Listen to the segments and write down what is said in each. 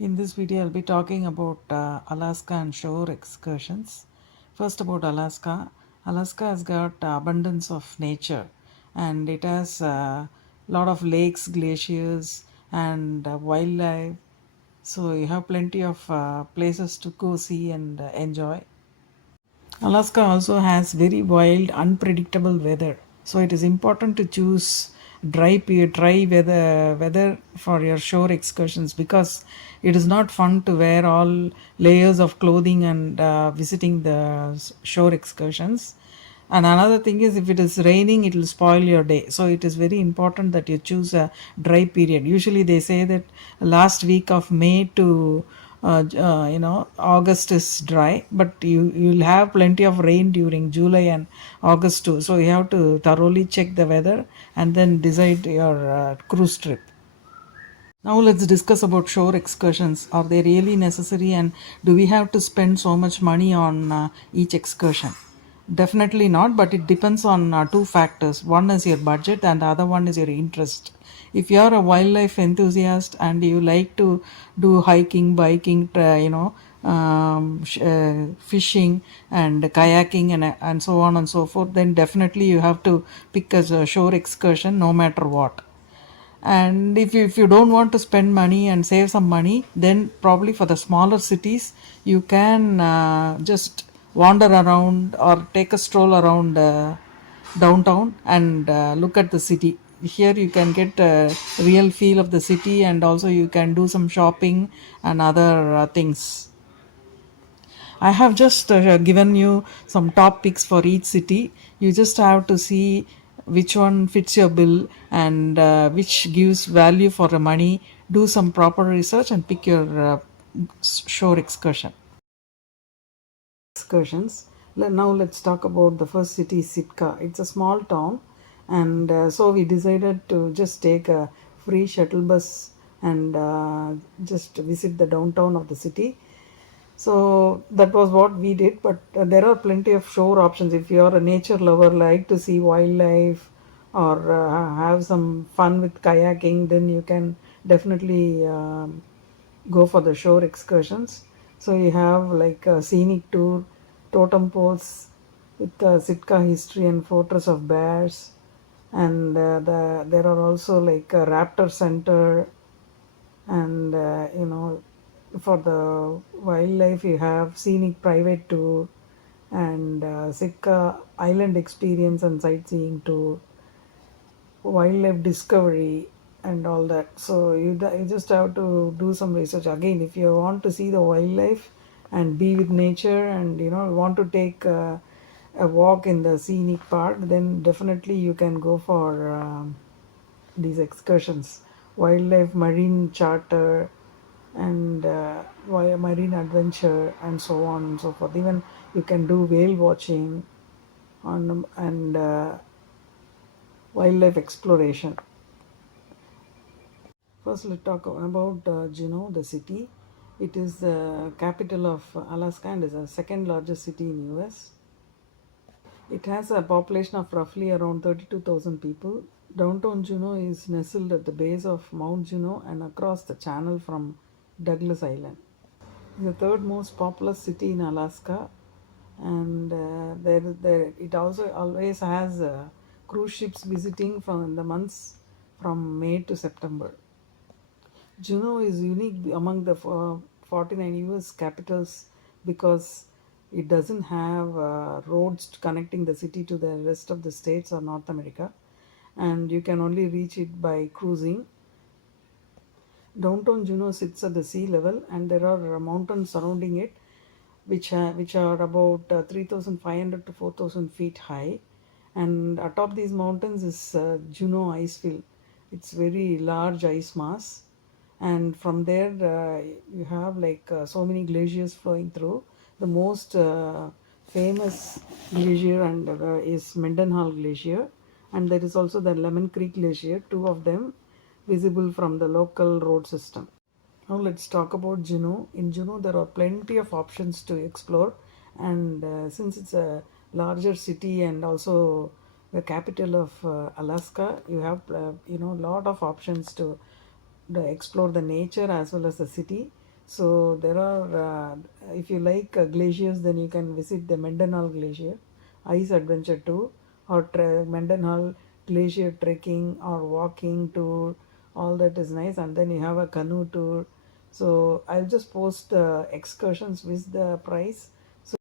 In this video, I'll be talking about Alaska and shore excursions. First, about Alaska. Alaska has got abundance of nature, and it has a lot of lakes, glaciers, and wildlife. So you have plenty of places to go see and enjoy. Alaska also has very wild, unpredictable weather, so it is important to choose dry weather for your shore excursions because it is not fun to wear all layers of clothing and visiting the shore excursions. And another thing is, if it is raining, it will spoil your day. So it is very important that you choose a dry period. Usually, they say that last week of May to August is dry, but you'll have plenty of rain during July and August too. So you have to thoroughly check the weather and then decide your cruise trip. Now let's discuss about shore excursions. Are they really necessary, and do we have to spend so much money on each excursion? Definitely not, but it depends on two factors. One is your budget, and the other one is your interest. If you are a wildlife enthusiast and you like to do hiking, biking, fishing and kayaking and so on and so forth, then definitely you have to pick as a shore excursion no matter what. And if you don't want to spend money and save some money, then probably for the smaller cities you can just wander around or take a stroll around downtown and look at the city. Here you can get a real feel of the city, and also you can do some shopping and other things. I have just given you some top picks for each city. You just have to see which one fits your bill and which gives value for the money. Do some proper research and pick your shore excursions. Now let's talk about the first city, Sitka. It's a small town, and so we decided to just take a free shuttle bus and just visit the downtown of the city. So that was what we did, but there are plenty of shore options. If you are a nature lover, like to see wildlife or have some fun with kayaking, then you can definitely go for the shore excursions. So you have like a scenic tour, totem poles with Sitka history and fortress of bears, and there are also like a raptor center, and for the wildlife you have scenic private tour and Sitka island experience and sightseeing tour, wildlife discovery and all that. So you just have to do some research. Again, if you want to see the wildlife and be with nature, and want to take a walk in the scenic part, then definitely you can go for these excursions: wildlife, marine charter, and via marine adventure, and so on and so forth. Even you can do whale watching on and wildlife exploration. First, let's talk about Juneau, the city. It is the capital of Alaska and is the second largest city in US. It has a population of roughly around 32,000 people. Downtown Juneau is nestled at the base of Mount Juneau and across the channel from Douglas Island. It's the third most populous city in Alaska, and it also always has cruise ships visiting from the months from May to September. Juneau is unique among the 49 US capitals because it doesn't have roads connecting the city to the rest of the states or North America, and you can only reach it by cruising. Downtown Juneau sits at the sea level, and there are mountains surrounding it, which are about 3,500 to 4,000 feet high. And atop these mountains is Juneau icefield. It's very large ice mass, and from there you have like so many glaciers flowing through. The most famous glacier and is Mendenhall Glacier, and there is also the Lemon Creek Glacier, two of them visible from the local road system. Now let's talk about Juneau. In Juneau, there are plenty of options to explore, and since it's a larger city and also the capital of Alaska, you have lot of options to explore the nature as well as the city. So there are, if you like glaciers, then you can visit the Mendenhall Glacier, Ice Adventure Tour, or Mendenhall Glacier trekking or walking tour. All that is nice, and then you have a canoe tour. So I'll just post the excursions with the price. So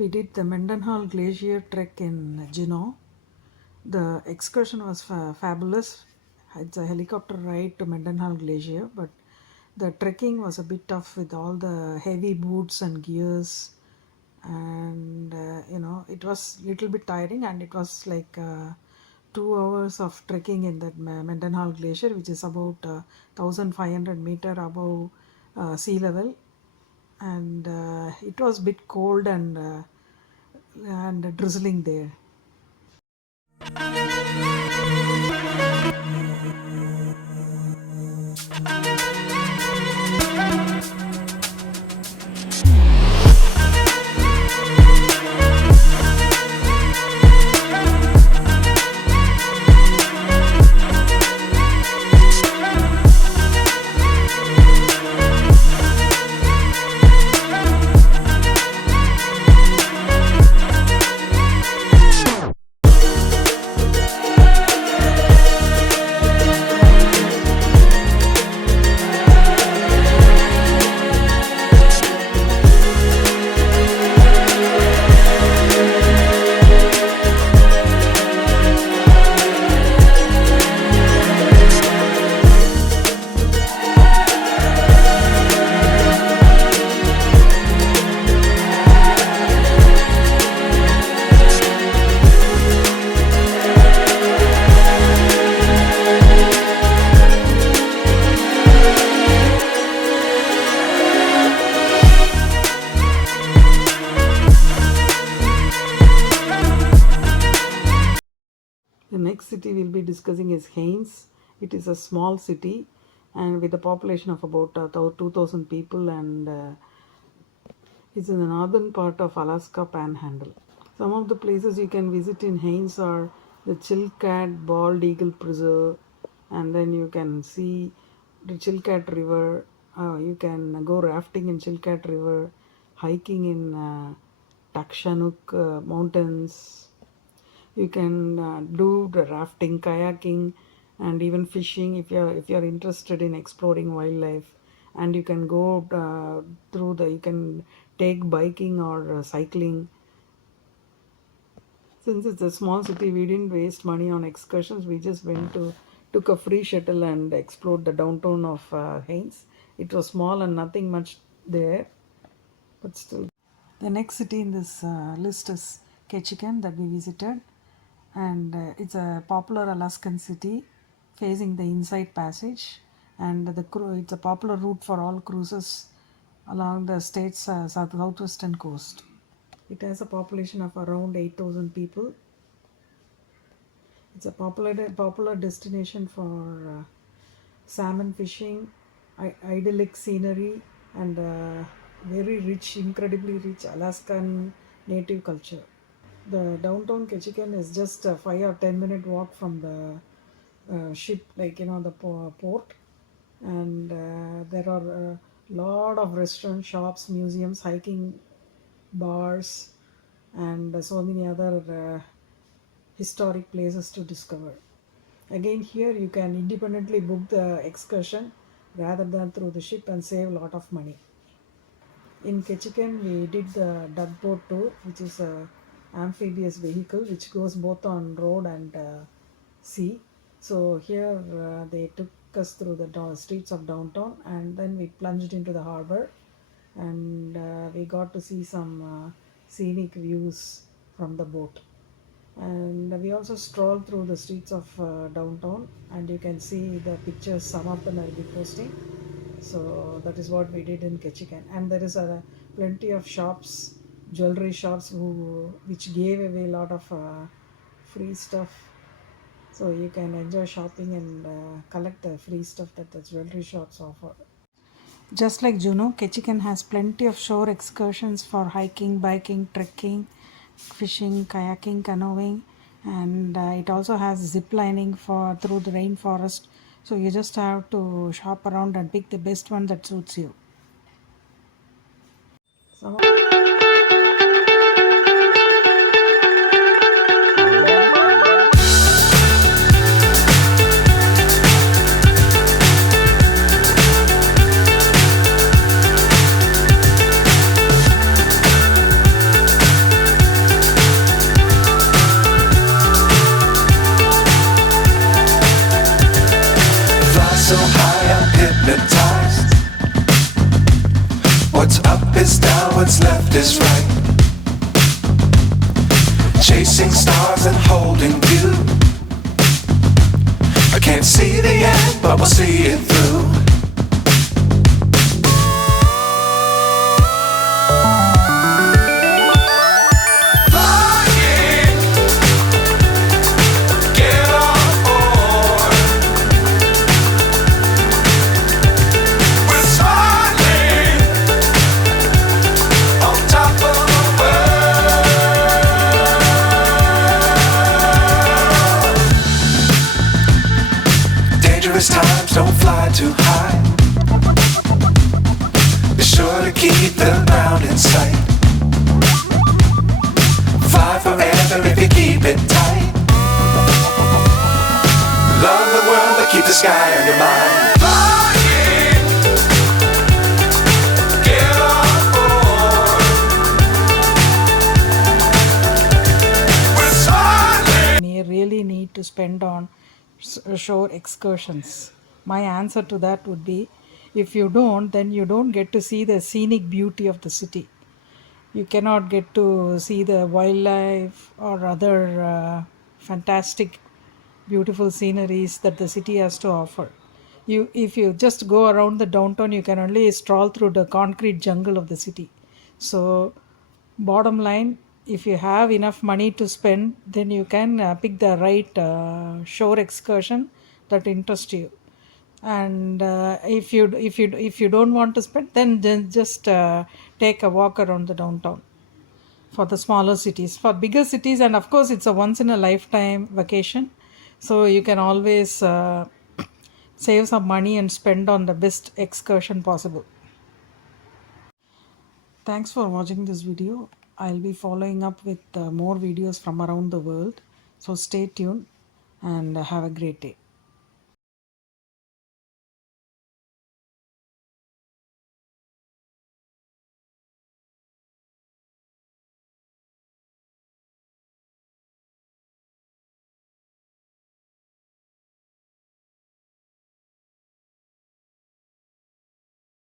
we did the Mendenhall Glacier trek in Juneau. The excursion was fabulous. It's a helicopter ride to Mendenhall Glacier, but the trekking was a bit tough with all the heavy boots and gears, and it was little bit tiring, and it was like 2 hours of trekking in that Mendenhall Glacier, which is about 1,500 meter above sea level, and it was a bit cold and drizzling there. The next city we'll be discussing is Haines. It is a small city and with a population of about 2,000 people, and it's in the northern part of Alaska Panhandle. Some of the places you can visit in Haines are the Chilkat Bald Eagle Preserve, and then you can see the Chilkat River. You can go rafting in Chilkat River, hiking in Takshanuk mountains. You can do the rafting, kayaking, and even fishing if you're interested in exploring wildlife. And you can go you can take biking or cycling. Since it's a small city, we didn't waste money on excursions. We just took a free shuttle and explored the downtown of Haines. It was small and nothing much there, but still. The next city in this list is Ketchikan that we visited, and it's a popular Alaskan city facing the Inside Passage, and it's a popular route for all cruises along the state's southwestern coast. It has a population of around 8,000 people. It's a popular destination for salmon fishing, idyllic scenery, and very rich, incredibly rich Alaskan native culture. The downtown Ketchikan is just a 5 or 10 minute walk from the ship, the port, and there are a lot of restaurant shops, museums, hiking bars, and so many other historic places to discover. Again, here you can independently book the excursion rather than through the ship and save a lot of money. In Ketchikan, we did the tugboat tour, which is a amphibious vehicle which goes both on road and sea. So here they took us through the streets of downtown, and then we plunged into the harbor, and we got to see some scenic views from the boat. And we also strolled through the streets of downtown, and you can see the pictures, some of them I'll be posting. So that is what we did in Ketchikan, and there is plenty of shops, jewelry shops which gave away a lot of free stuff, so you can enjoy shopping and collect the free stuff that the jewelry shops offer. Just like Juneau, Ketchikan has plenty of shore excursions for hiking, biking, trekking, fishing, kayaking, canoeing, and it also has zip lining for through the rainforest. So you just have to shop around and pick the best one that suits you. Some so high I'm hypnotized. What's up is down, what's left is right. Chasing stars and holding you. I can't see the end, but we'll see it through. Times don't fly too high. Be sure to keep the ground in sight. Fly forever if you keep it tight. Love the world but keep the sky on your mind. Flying, get on board. We're smiling. You really need to spend on shore excursions. My answer to that would be, if you don't, then you don't get to see the scenic beauty of the city. You cannot get to see the wildlife or other fantastic beautiful sceneries that the city has to offer. If you just go around the downtown, you can only stroll through the concrete jungle of the city. So bottom line, if you have enough money to spend, then you can pick the right shore excursion that interests you. And if you don't want to spend, then just take a walk around the downtown. for the smaller cities. For bigger cities, and of course, it's a once in a lifetime vacation, so you can always save some money and spend on the best excursion possible. Thanks for watching this video. I'll be following up with more videos from around the world. So stay tuned and have a great day.